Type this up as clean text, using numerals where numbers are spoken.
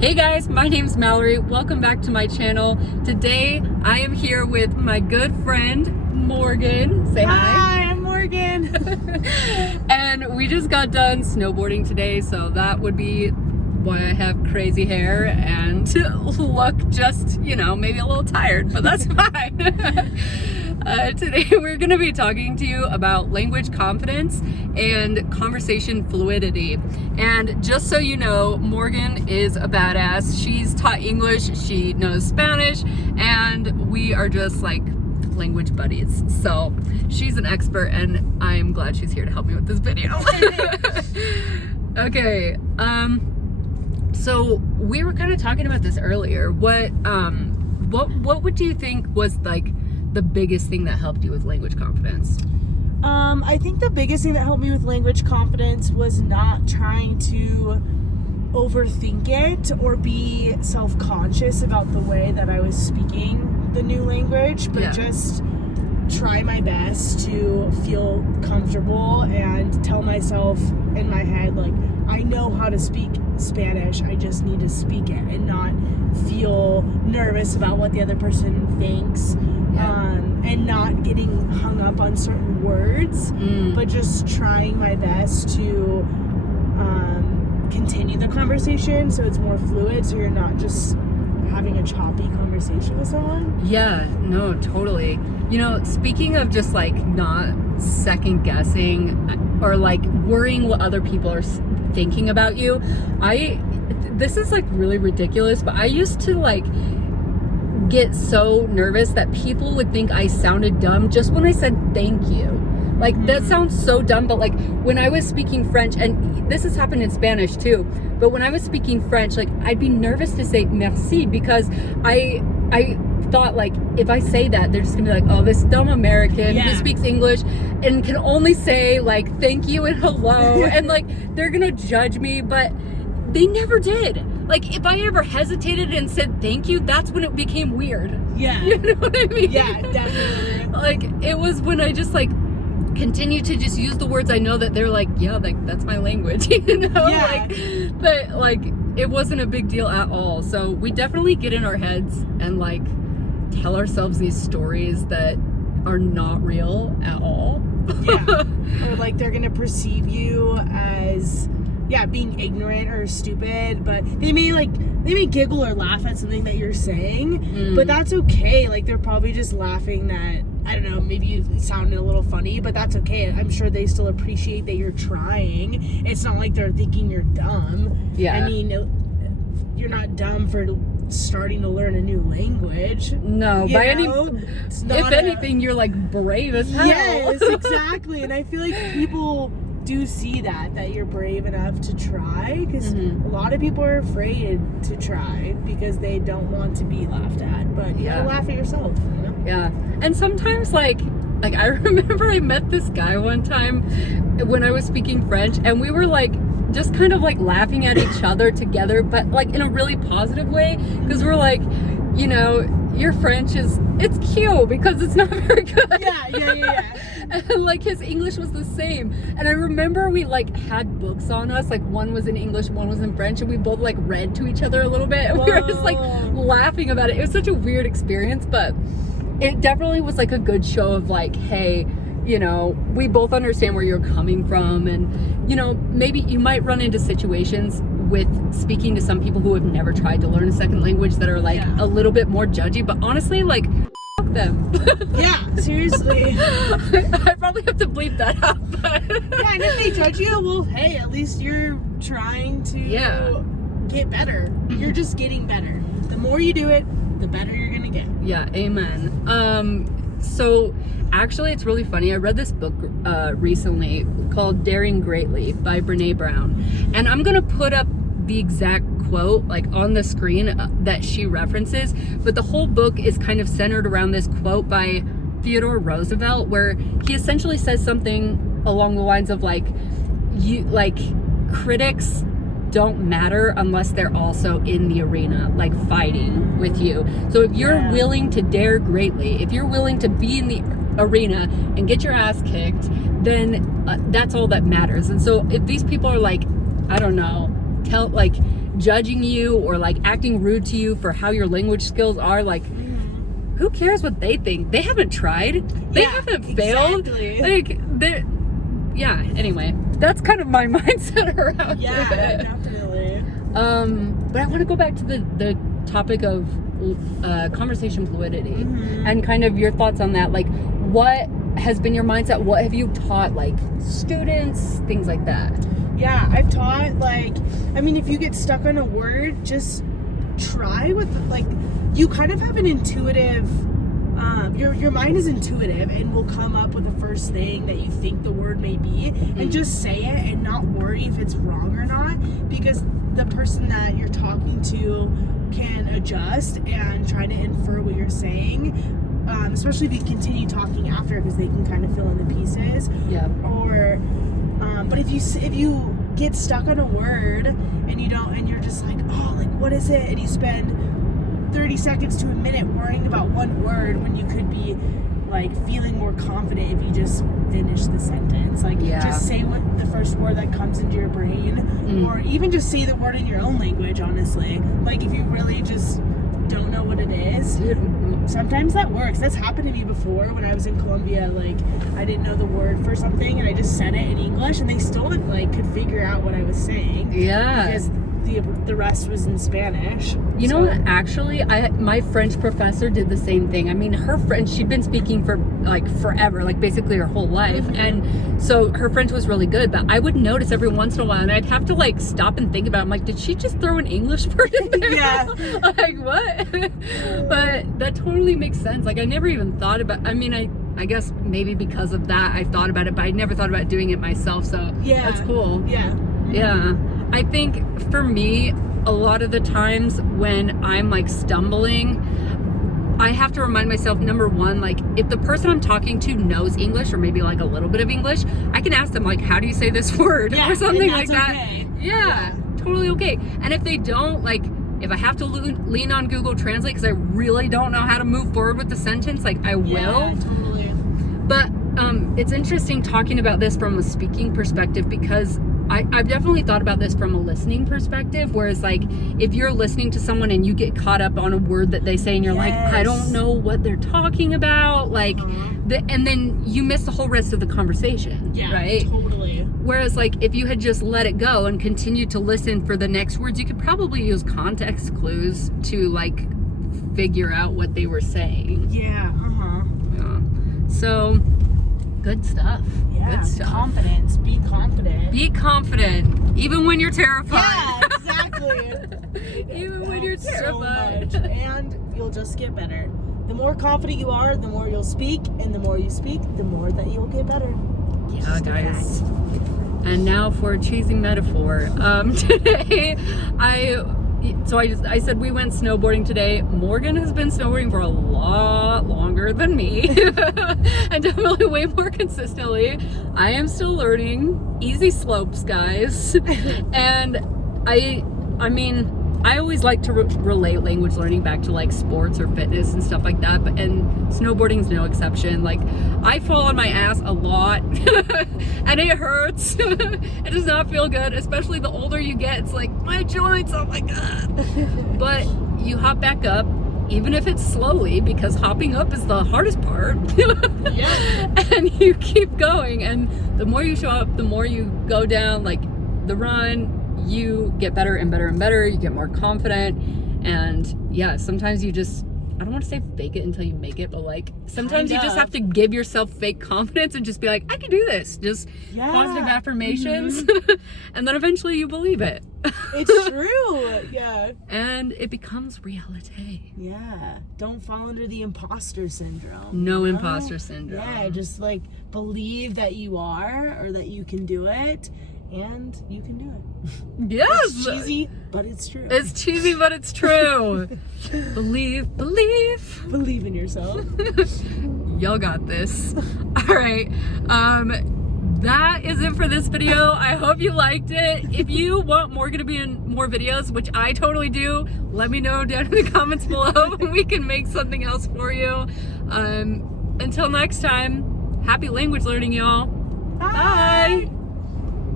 Hey guys, my name's Mallory. Welcome back to my channel. Today I am here with my good friend Morgan. Say hi. Hi, I'm Morgan. And we just got done snowboarding today, so that would be why I have crazy hair and look just, maybe a little tired, but that's fine. Today we're going to be talking to you about language confidence and conversation fluidity. And just so you know, Morgan is a badass. She's taught English, she knows Spanish, and we are just like language buddies. So she's an expert and I'm glad she's here to help me with this video. Okay, so we were kind of talking about this earlier. What would you think was like the biggest thing that helped you with language confidence? I think the biggest thing that helped me with language confidence was not trying to overthink it or be self-conscious about the way that I was speaking the new language, but just try my best to feel comfortable and tell myself in my head, like, I know how to speak Spanish, I just need to speak it and not feel nervous about what the other person thinks. And not getting hung up on certain words, but just trying my best to continue the conversation so it's more fluid, so you're not just having a choppy conversation with someone. Yeah, no, totally. Speaking of just like not second guessing or like worrying what other people are thinking about you, this is like really ridiculous, but I used to like get so nervous that people would think I sounded dumb just when I said thank you. Like, that sounds so dumb, but like when I was speaking French, and this has happened in Spanish too, but when I was speaking French, like I'd be nervous to say merci because I thought like if I say that, they're just gonna be like, oh, this dumb American who speaks English and can only say like thank you and hello and like they're gonna judge me, but they never did. Like, if I ever hesitated and said thank you, that's when it became weird. Yeah. You know what I mean? Yeah, definitely. Like, it was when I just, like, continued to just use the words I know that they're like, yeah, like, that's my language, Yeah. But, like, it wasn't a big deal at all. So, we definitely get in our heads and, like, tell ourselves these stories that are not real at all. Yeah. Or, like, they're gonna perceive you as being ignorant or stupid, but they may giggle or laugh at something that you're saying, but that's okay. Like, they're probably just laughing that, I don't know, maybe you sounded a little funny, but that's okay. I'm sure they still appreciate that you're trying. It's not like they're thinking you're dumb. Yeah. I mean, you're not dumb for starting to learn a new language. No, if anything, you're like brave as hell. Yes, exactly. And I feel like people do see that you're brave enough to try, because a lot of people are afraid to try because they don't want to be laughed at, but you gotta laugh at yourself, Yeah. And sometimes like I remember I met this guy one time when I was speaking French, and we were like just kind of like laughing at each other together, but like in a really positive way, because we're like, your French it's cute because it's not very good. Yeah. And like his English was the same, and I remember we like had books on us, like one was in English, one was in French, and we both like read to each other a little bit, and we were just like laughing about it. It was such a weird experience, but it definitely was like a good show of like, hey, we both understand where you're coming from, and maybe you might run into situations with speaking to some people who have never tried to learn a second language that are like a little bit more judgy, but honestly, like, fuck them. Yeah, seriously. I probably have to bleep that out, but yeah, and if they judge you, well, hey, at least you're trying to get better. You're just getting better. The more you do it, the better you're gonna get. Yeah, amen. So actually, it's really funny. I read this book recently called Daring Greatly by Brene Brown, and I'm gonna put up the exact quote like on the screen that she references, but the whole book is kind of centered around this quote by Theodore Roosevelt, where he essentially says something along the lines of like, critics don't matter unless they're also in the arena, like fighting with you. So if you're willing to dare greatly, if you're willing to be in the arena and get your ass kicked, then that's all that matters. And so if these people are like, I don't know, judging you or like acting rude to you for how your language skills are, like, who cares what they think? They haven't tried. They haven't failed. Exactly. Like, they're, yeah, anyway. That's kind of my mindset around Yeah, it. definitely. But I want to go back to the topic of conversation fluidity and kind of your thoughts on that. Like, what has been your mindset? What have you taught, like, students, things like that? Yeah, I've taught, like, I mean, if you get stuck on a word, just try with, like, you kind of have an intuitive, your mind is intuitive and will come up with the first thing that you think the word may be, and just say it and not worry if it's wrong or not, because the person that you're talking to can adjust and try to infer what you're saying, especially if you continue talking after, because they can kind of fill in the pieces. Yeah. Or, but if you get stuck on a word and you don't, and you're just like, oh, like, what is it? And you spend 30 seconds to a minute worrying about one word when you could be like feeling more confident if you just finish the sentence. Like, just say what the first word that comes into your brain, or even just say the word in your own language, honestly. Like, if you really just don't know what it is, sometimes that works. That's happened to me before when I was in Colombia. Like, I didn't know the word for something and I just said it in English and they still like could figure out what I was saying. Yeah. Because the rest was in Spanish. You know what? Actually, my French professor did the same thing. I mean, her French, she'd been speaking for like forever, like basically her whole life, and so her French was really good. But I would notice every once in a while, and I'd have to like stop and think about it. I'm like, did she just throw an English word in there? Yeah. Like, what? But that totally makes sense. Like, I never even thought about. I mean, I guess maybe because of that, I thought about it, but I never thought about doing it myself. So yeah, that's cool. Yeah. Yeah. I think for me, a lot of the times when I'm like stumbling, I have to remind myself, number one, like, if the person I'm talking to knows English or maybe like a little bit of English, I can ask them, like, how do you say this word, or something like that. Okay. Yeah, totally okay. And if they don't, like, if I have to lean on Google Translate because I really don't know how to move forward with the sentence, like, I will. Yeah, totally. But it's interesting talking about this from a speaking perspective, because I've definitely thought about this from a listening perspective, whereas like if you're listening to someone and you get caught up on a word that they say and you're like, I don't know what they're talking about, like, and then you miss the whole rest of the conversation, right? Totally. Whereas like if you had just let it go and continued to listen for the next words, you could probably use context clues to like figure out what they were saying. Yeah, So good stuff. Yeah, good stuff. Confidence. Be confident. Be confident, even when you're terrified. Yeah, exactly. Even when you're terrified. So much. And you'll just get better. The more confident you are, the more you'll speak, and the more you speak, the more that you'll get better. Yeah, just guys. And now for a cheesy metaphor. Today, I said we went snowboarding today. Morgan has been snowboarding for a lot longer than me, and definitely way more consistently. I am still learning. Easy slopes, guys. And I mean, I always like to relate language learning back to like sports or fitness and stuff like that, and snowboarding is no exception. Like, I fall on my ass a lot and it hurts. It does not feel good, especially the older you get. It's like, my joints, oh my god. But you hop back up, even if it's slowly, because hopping up is the hardest part. And you keep going, and the more you show up, the more you go down like the run, you get better and better and better. You get more confident. And yeah, sometimes you just, I don't want to say fake it until you make it, but like sometimes you just have to give yourself fake confidence and just be like, I can do this. Just positive affirmations. And then eventually you believe it. It's true. Yeah. And it becomes reality. Yeah. Don't fall under the imposter syndrome. No imposter syndrome. Yeah. Just like believe that you are, or that you can do it. And you can do it. Yes. It's cheesy, but it's true. It's cheesy, but it's true. Believe. Believe in yourself. Y'all got this. All right. That is it for this video. I hope you liked it. If you want Morgan to be in more videos, which I totally do, let me know down in the comments below and we can make something else for you. Until next time, happy language learning, y'all. Bye.